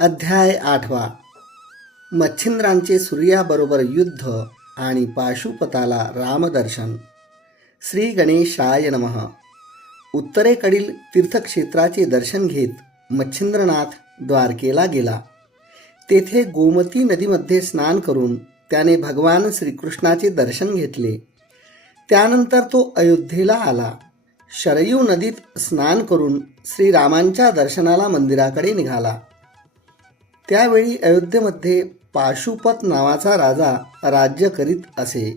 अध्याय आठवा. मच्छिंद्रांचे सूर्याबरोबर युद्ध आणि पाशुपताला रामदर्शन. श्री गणेशाय नमः. उत्तरेकडील तीर्थक्षेत्राचे दर्शन घेत मच्छिंद्रनाथ द्वारकेला गेला. तेथे गोमती नदीमध्ये स्नान करून त्याने भगवान श्रीकृष्णाचे दर्शन घेतले. त्यानंतर तो अयोध्येला आला. शरयू नदीत स्नान करून श्रीरामांच्या दर्शनाला मंदिराकडे निघाला. त्यावेळी अयोध्येमध्ये पाशुपत नावाचा राजा राज्य करीत असे.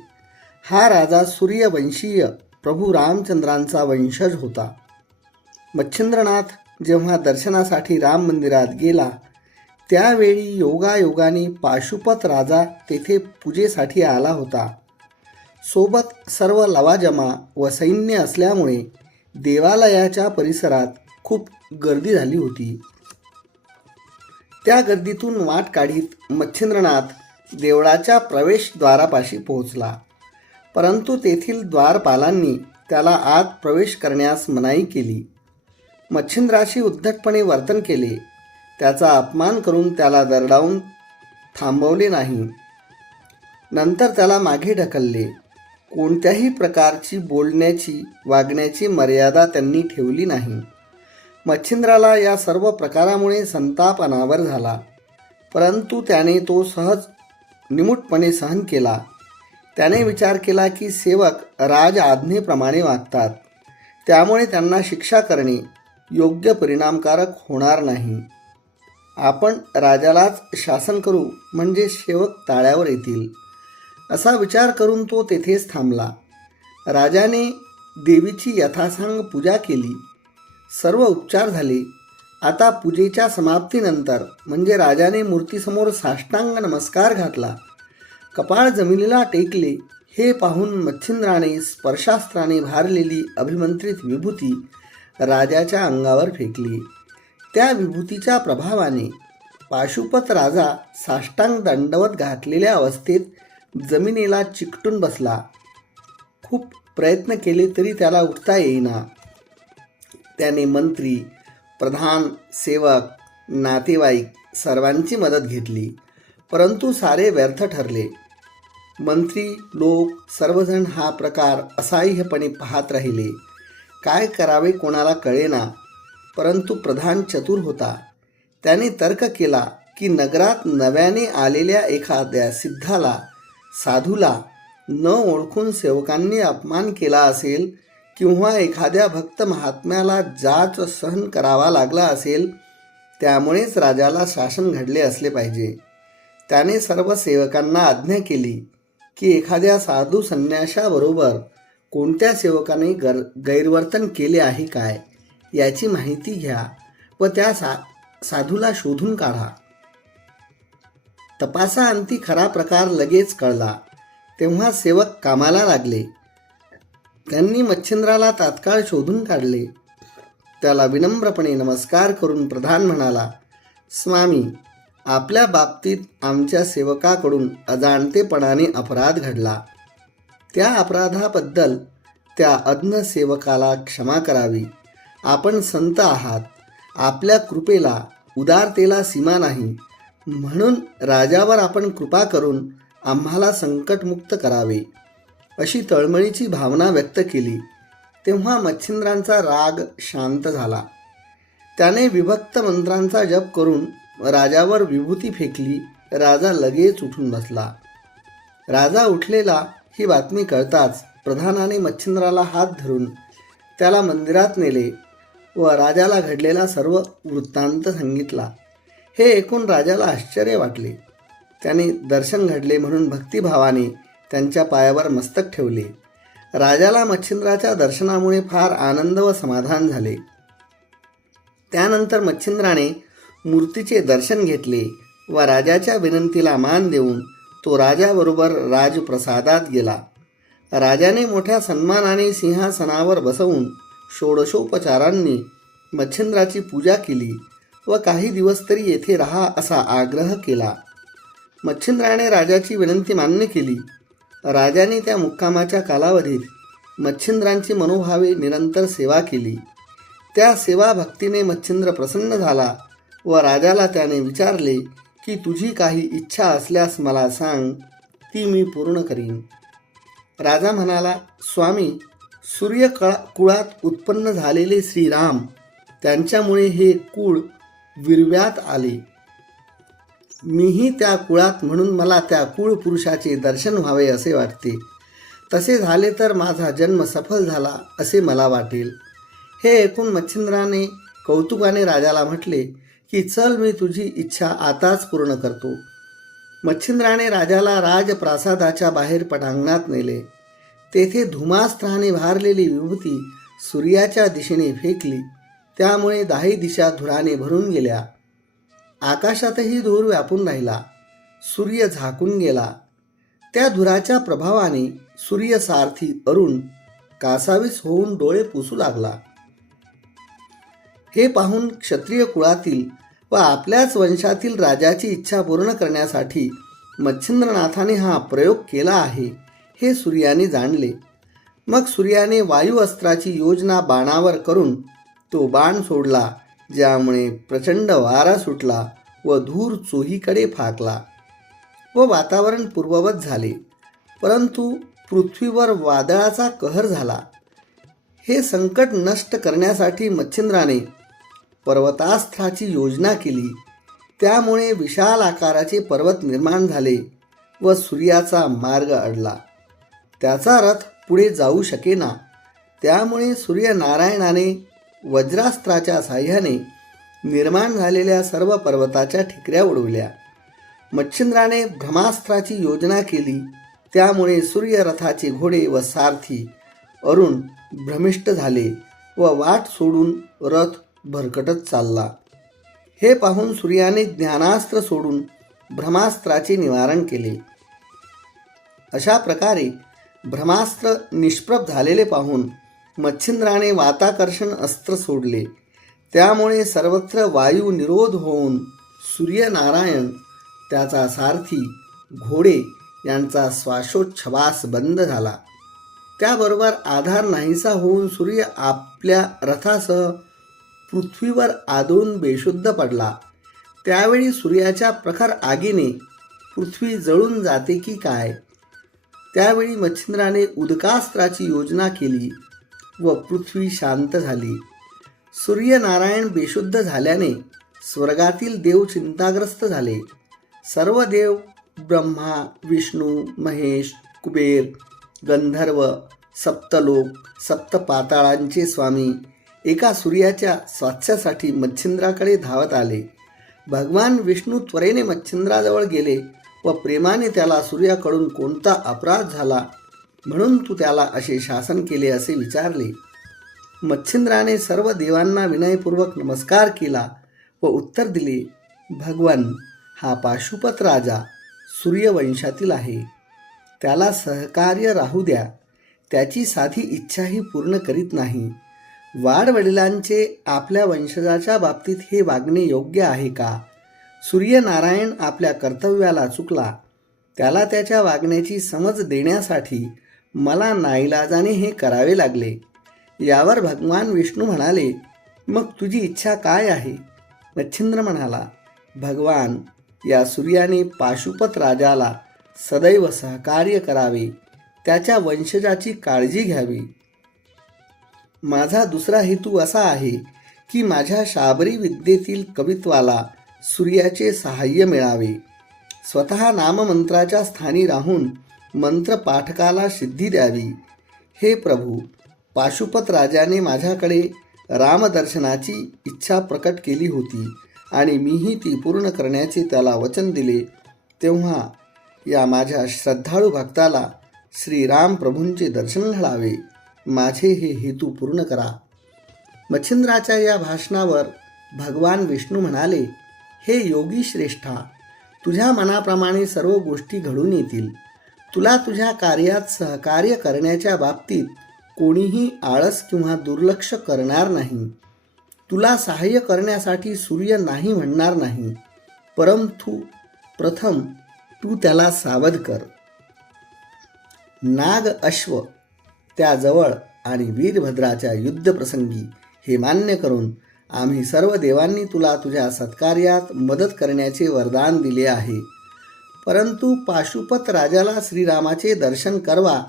हा राजा सूर्यवंशीय प्रभू रामचंद्रांचा वंशज होता. मच्छिंद्रनाथ जेव्हा दर्शनासाठी राम मंदिरात गेला त्यावेळी योगायोगाने पाशुपत राजा तेथे पूजेसाठी आला होता. सोबत सर्व लवाजमा व सैन्य असल्यामुळे देवालयाच्या परिसरात खूप गर्दी झाली होती. त्या गर्दीतून वाट काढीत मच्छिंद्रनाथ देवळाच्या प्रवेशद्वारापाशी पोहोचला. परंतु तेथील द्वारपालांनी त्याला आत प्रवेश करण्यास मनाई केली. मच्छिंद्राशी उद्धटपणे वर्तन केले. त्याचा अपमान करून त्याला दरडावून थांबवले नाही. नंतर त्याला मागे ढकलले. कोणत्याही प्रकारची बोलण्याची वागण्याची मर्यादा त्यांनी ठेवली नाही. मच्छिंद्राला या सर्व प्रकारामुळे संताप अनावर झाला. परंतु त्याने तो सहज निमूटपणे सहन केला. त्याने विचार केला की सेवक राज आज्ञेप्रमाणे वागतात. त्यामुळे त्यांना शिक्षा करणे योग्य परिणामकारक होणार नाही. आपण राजालाच शासन करू म्हणजे सेवक ताळ्यावर येतील. असा विचार करून तो तेथेच थांबला. राजाने देवीची यथासांग पूजा केली. सर्व उपचार झाले. आता पूजेच्या समाप्तीनंतर म्हणजे राजाने मूर्तीसमोर साष्टांग नमस्कार घातला. कपाळ जमिनीला टेकले. हे पाहून मच्छिंद्राने स्पर्शास्त्राने भारलेली अभिमंत्रित विभूती राजाच्या अंगावर फेकली. त्या विभूतीच्या प्रभावाने पाशुपत राजा साष्टांग दंडवत घातलेल्या अवस्थेत जमिनीला चिकटून बसला. खूप प्रयत्न केले तरी त्याला उठता येईना. त्याने मंत्री प्रधान सेवक नातेवाईक सर्वांची मदत घेतली. परंतु सारे व्यर्थ ठरले. मंत्री लोक सर्वजण हा प्रकार असह्यपणे पाहत राहिले. काय करावे कोणाला कळेना. परंतु प्रधान चतुर होता. त्याने तर्क केला की नगरात नव्याने आलेल्या एखाद्या सिद्धाला साधूला न ओळखून सेवकांनी अपमान केला असेल किंवा एखाद्या भक्त महात्म्याला जाच सहन करावा लागला असेल त्यामुळेच राजाला शासन घडले असले पाहिजे. त्याने सर्व सेवकांना आज्ञा केली की एखाद्या साधू संन्याशाबरोबर कोणत्या सेवकाने गर गैरवर्तन केले आहे काय याची माहिती घ्या व त्या सा साधूला शोधून काढा. तपासाअंती खरा प्रकार लगेच कळला. तेव्हा सेवक कामाला लागले. त्यांनी मच्छिंद्राला तात्काळ शोधून काढले. त्याला विनम्रपणे नमस्कार करून प्रधान म्हणाला स्वामी आपल्या बाबतीत आमच्या सेवकाकडून अजाणतेपणाने अपराध घडला. त्या अपराधाबद्दल त्या अज्ञ सेवकाला क्षमा करावी. आपण संत आहात. आपल्या कृपेला उदारतेला सीमा नाही. म्हणून राजावर आपण कृपा करून आम्हाला संकटमुक्त करावे. अशी तळमळीची भावना व्यक्त केली. तेव्हा मच्छिंद्रांचा राग शांत झाला. त्याने विभक्त मंत्रांचा जप करून राजावर विभूती फेकली. राजा लगेच उठून बसला. राजा उठलेला ही बातमी कळताच प्रधानाने मच्छिंद्राला हात धरून त्याला मंदिरात नेले व राजाला घडलेला सर्व वृत्तांत सांगितला. हे ऐकून राजाला आश्चर्य वाटले. त्याने दर्शन घडले म्हणून भक्तिभावाने त्यांच्या पायावर मस्तक ठेवले. राजाला मच्छिंद्राच्या दर्शनामुळे फार आनंद व समाधान झाले. त्यानंतर मच्छिंद्राने मूर्तीचे दर्शन घेतले व राजाच्या विनंतीला मान देऊन तो राजाबरोबर राजप्रसादात गेला. राजाने मोठ्या सन्मानाने सिंहासनावर बसवून षोडशोपचारांनी मच्छिंद्राची पूजा केली व काही दिवस तरी येथे रहा असा आग्रह केला. मच्छिंद्राने राजाची विनंती मान्य केली. राजाने त्या मुक्कामाच्या कालावधीत मच्छिंद्रांची मनोभावे निरंतर सेवा केली. त्या सेवा भक्तीने मच्छिंद्र प्रसन्न झाला व राजाला त्याने विचारले की तुझी काही इच्छा असल्यास मला सांग ती मी पूर्ण करीन. राजा म्हणाला स्वामी सूर्य कळा कुळात उत्पन्न झालेले श्रीराम त्यांच्यामुळे हे कुळ विरव्यात आले. मीही त्या कुळात म्हणून मला त्या कुळ पुरुषाचे दर्शन व्हावे असे वाटते. तसे झाले तर माझा जन्म सफल झाला असे मला वाटेल. हे ऐकून मच्छिंद्राने कौतुकाने राजाला म्हटले की चल मी तुझी इच्छा आताच पूर्ण करतो. मच्छिंद्राने राजाला राजप्रासादाच्या बाहेर पटांगणात नेले. तेथे धुमास्त्राने भारलेली विभूती सूर्याच्या दिशेने फेकली. त्यामुळे दाही दिशा धुराने भरून गेल्या. आकाशातही धूर व्यापून राहिला. सूर्य झाकून गेला. त्या धुराच्या प्रभावाने सूर्यसारथी अरुण कासावीस होऊन डोळे पुसू लागला. हे पाहून क्षत्रिय कुळातील व आपल्याच वंशातील राजाची इच्छा पूर्ण करण्यासाठी मच्छिंद्रनाथाने हा प्रयोग केला आहे हे सूर्याने जाणले. मग सूर्याने वायू अस्त्राची योजना बाणावर करून तो बाण सोडला. ज्यामुळे प्रचंड वारा सुटला व धूर चोहीकडे फाकला व वातावरण पूर्ववत झाले. परंतु पृथ्वीवर वादळाचा कहर झाला. हे संकट नष्ट करण्यासाठी मच्छिंद्राने पर्वतास्त्राची योजना केली. त्यामुळे विशाल आकाराचे पर्वत निर्माण झाले व सूर्याचा मार्ग अडला. त्याचा रथ पुढे जाऊ शकेना. त्यामुळे सूर्यनारायणाने वज्रास्त्राच्या साह्याने निर्माण झालेल्या सर्व पर्वताच्या ठिकऱ्या उडवल्या. मच्छिंद्राने भ्रमास्त्राची योजना केली. त्यामुळे सूर्यरथाचे घोडे व सारथी अरुण भ्रमिष्ट झाले व वाट सोडून रथ भरकटत चालला. हे पाहून सूर्याने ज्ञानास्त्र सोडून भ्रमास्त्राचे निवारण केले. अशा प्रकारे भ्रमास्त्र निष्प्रभ झालेले पाहून मच्छिंद्राने वाताकर्षण अस्त्र सोडले. त्यामुळे सर्वत्र वायू निरोध होऊन सूर्यनारायण त्याचा सारथी घोडे यांचा श्वासोच्छवास बंद झाला. त्याबरोबर आधार नाहीसा होऊन सूर्य आपल्या रथासह पृथ्वीवर आदळून बेशुद्ध पडला. त्यावेळी सूर्याच्या प्रखर आगीने पृथ्वी जळून जाते की काय? त्यावेळी मच्छिंद्राने उदकास्त्राची योजना केली. व पृथ्वी शांत झाली. सूर्यनारायण बेशुद्ध झाल्याने स्वर्गातील देव चिंताग्रस्त झाले. सर्व देव ब्रह्मा विष्णू महेश कुबेर गंधर्व सप्तलोक सप्तपाताळांचे स्वामी एका सूर्याच्या स्वास्थ्यासाठी मच्छिंद्राकडे धावत आले. भगवान विष्णू त्वरेने मच्छिंद्राजवळ गेले व प्रेमाने त्याला सूर्याकडून कोणता अपराध झाला म्हणून तू त्याला असे शासन केले असे विचारले. मच्छिंद्राने सर्व देवांना विनयपूर्वक नमस्कार केला व उत्तर दिले भगवान हा पाशुपत राजा सूर्यवंशातील आहे. त्याला सहकार्य राहू द्या. त्याची साधी इच्छाही पूर्ण करीत नाही. वाडवडिलांचे आपल्या वंशजाच्या बाबतीत हे वागणे योग्य आहे का? सूर्यनारायण आपल्या कर्तव्याला चुकला. त्याला त्याच्या वागण्याची समज देण्यासाठी मला नाईलाजाने हे करावे लागले. यावर भगवान विष्णू म्हणाले मग तुझी इच्छा काय आहे? मच्छिंद्र म्हणाला भगवान या सूर्याने पाशुपत राजाला सदैव सहकार्य करावे. त्याच्या वंशजाची काळजी घ्यावी. माझा दुसरा हेतू असा आहे की माझ्या शाबरी विद्येतील कवित्वाला सूर्याचे सहाय्य मिळावे. स्वतः नाममंत्राच्या स्थानी राहून मंत्र पाठकाला सिद्धी द्यावी. हे प्रभू पाशुपत राजाने माझ्याकडे रामदर्शनाची इच्छा प्रकट केली होती आणि मीही ती पूर्ण करण्याचे त्याला वचन दिले तेव्हा या माझ्या श्रद्धाळू भक्ताला श्रीराम प्रभूंचे दर्शन घडावे. माझे हे हेतू पूर्ण करा. मच्छिंद्राच्या या भाषणावर भगवान विष्णू म्हणाले हे योगी श्रेष्ठा तुझ्या मनाप्रमाणे सर्व गोष्टी घडून येतील. तुला तुझ्या कार्यात सहकार्य करण्याच्या बाबतीत कोणीही आळस किंवा दुर्लक्ष करणार नाही. तुला सहाय्य करण्यासाठी सूर्य नाही म्हणणार नाही. परंतु प्रथम तू त्याला सावध कर. नाग अश्व त्याजवळ आणि वीरभद्राच्या युद्धप्रसंगी हे मान्य करून आम्ही सर्व देवांनी तुला तुझ्या सत्कार्यात मदत करण्याचे वरदान दिले आहे. परंतु पाशुपत राजाला श्रीरामाचे दर्शन करवा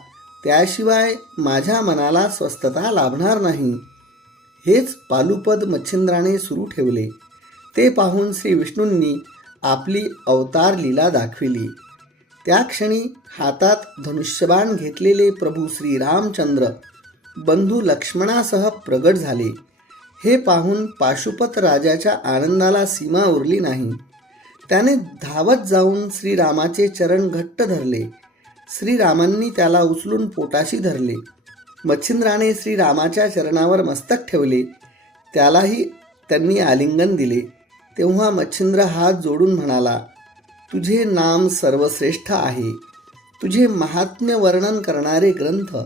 त्याशिवाय माझ्या मनाला स्वस्थता लाभणार नाही. हेच पालुपद मच्छिंद्राने सुरू ठेवले. ते पाहून श्री विष्णूंनी आपली अवतार लीला दाखविली. त्या क्षणी हातात धनुष्यबाण घेतलेले प्रभू श्री रामचंद्र बंधू लक्ष्मणासह प्रगट झाले. हे पाहून पाशुपत राजाच्या आनंदाला सीमा उरली नाही. त्याने धावत जाऊन श्रीरामाचे चरण घट्ट धरले. श्रीरामांनी त्याला उचलून पोटाशी धरले. मच्छिंद्राने श्रीरामाच्या चरणावर मस्तक ठेवले. त्यालाही त्यांनी आलिंगन दिले. तेव्हा मच्छिंद्र हात जोडून म्हणाला तुझे नाम सर्वश्रेष्ठ आहे. तुझे महात्म्य वर्णन करणारे ग्रंथ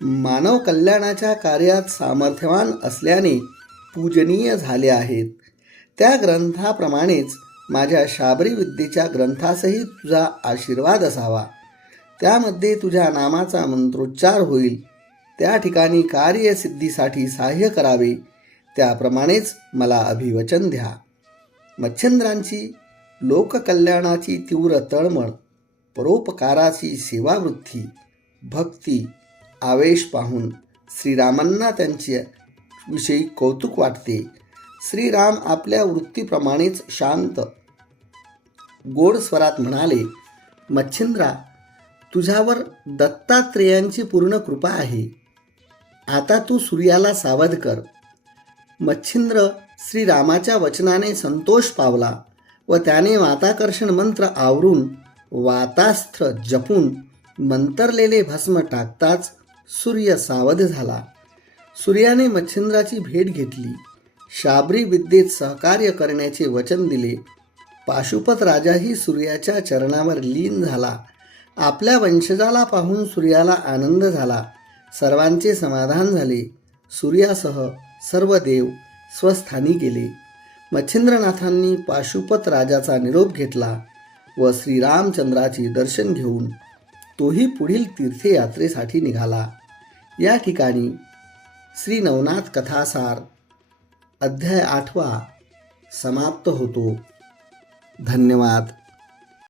मानव कल्याणाच्या कार्यात सामर्थ्यवान असल्याने पूजनीय झाले आहेत. त्या ग्रंथाप्रमाणेच माझ्या शाबरी विद्येच्या ग्रंथासही तुझा आशीर्वाद असावा. त्यामध्ये तुझ्या नामाचा मंत्रोच्चार होईल. त्या ठिकाणी कार्यसिद्धीसाठी सहाय्य करावे. त्याप्रमाणेच मला अभिवचन द्या. मच्छिंद्रांची लोककल्याणाची तीव्र तळमळ परोपकाराची सेवावृत्ती भक्ती आवेश पाहून श्रीरामांना त्यांच्या विषयी कौतुक वाटते. श्रीराम आपल्या वृत्तीप्रमाणेच शांत. गोड स्वरात म्हणाले मच्छिंद्रा तुझ्यावर दत्तात्रेयांची पूर्ण कृपा आहे. आता तू सूर्याला सावध कर. मच्छिंद्र श्रीरामाच्या वचनाने संतोष पावला व त्याने वाताकर्षण मंत्र आवरून वातास्त्र जपून मंतरलेले भस्म टाकताच सूर्य सावध झाला. सूर्याने मच्छिंद्राची भेट घेतली. शाबरी विद्येत सहकार्य करण्याचे वचन दिले. पाशुपत राजाही सूर्याच्या चरणावर लीन झाला. आपल्या वंशजाला पाहून सूर्याला आनंद झाला. सर्वांचे समाधान झाले. सूर्यासह सर्व देव स्वस्थानी गेले. मच्छिंद्रनाथांनी पाशुपत राजाचा निरोप घेतला व श्रीरामचंद्राचे दर्शन घेऊन तोही पुढील तीर्थयात्रेसाठी निघाला. या ठिकाणी श्री नवनाथ कथासार अध्याय आठवा समाप्त होतो. धन्यवाद.